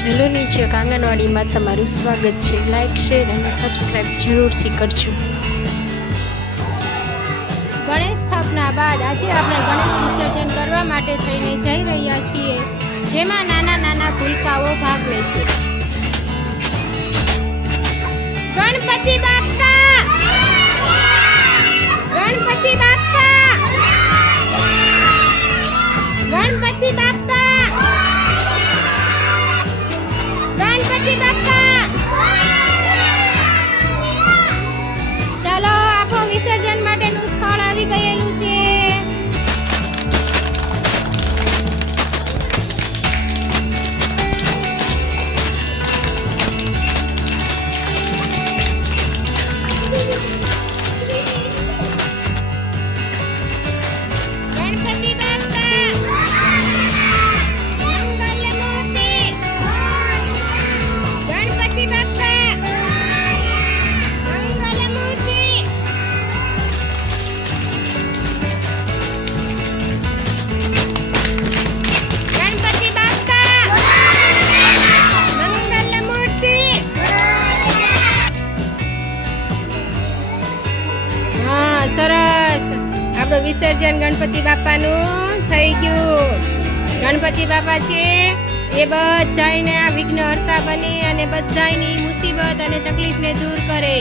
ચલો નીચે આંગણવાડીમાં તમારું સ્વાગત છે. લાઈક, શેર અને સબસ્ક્રાઈબ જરૂરથી કરજો. ગણેશ સ્થાપના બાદ આજે આપણે ગણેશ વિસર્જન કરવા માટે થઈને જઈ રહ્યા છીએ, જેમાં નાના નાના ભૂલકાઓ ભાગ લેશે. ગણપતિ બાપ્પા, ગણપતિ બાપ્પા, ગણપતિ બાપ્પા, ગણપતિ બાપ્પા. ચાલો, આપણું વિસર્જન માટેનું સ્થળ આવી ગયેલું છે. ગણપતિ બાપ્પા, મંગલમૂર્તિ, ગણપતિ બાપ્પા, મંગલમૂર્તિ. ગણપતિ બાપ્પા, મંગલમૂર્તિ. હા, સરસ. આપણું વિસર્જન ગણપતિ બાપ્પાનું થઈ ગયું. ગણપતિ બાપા છે એ બધાયને આ વિઘ્ન હર્તા બને અને બધાયની મુસીબત અને તકલીફને દૂર કરે.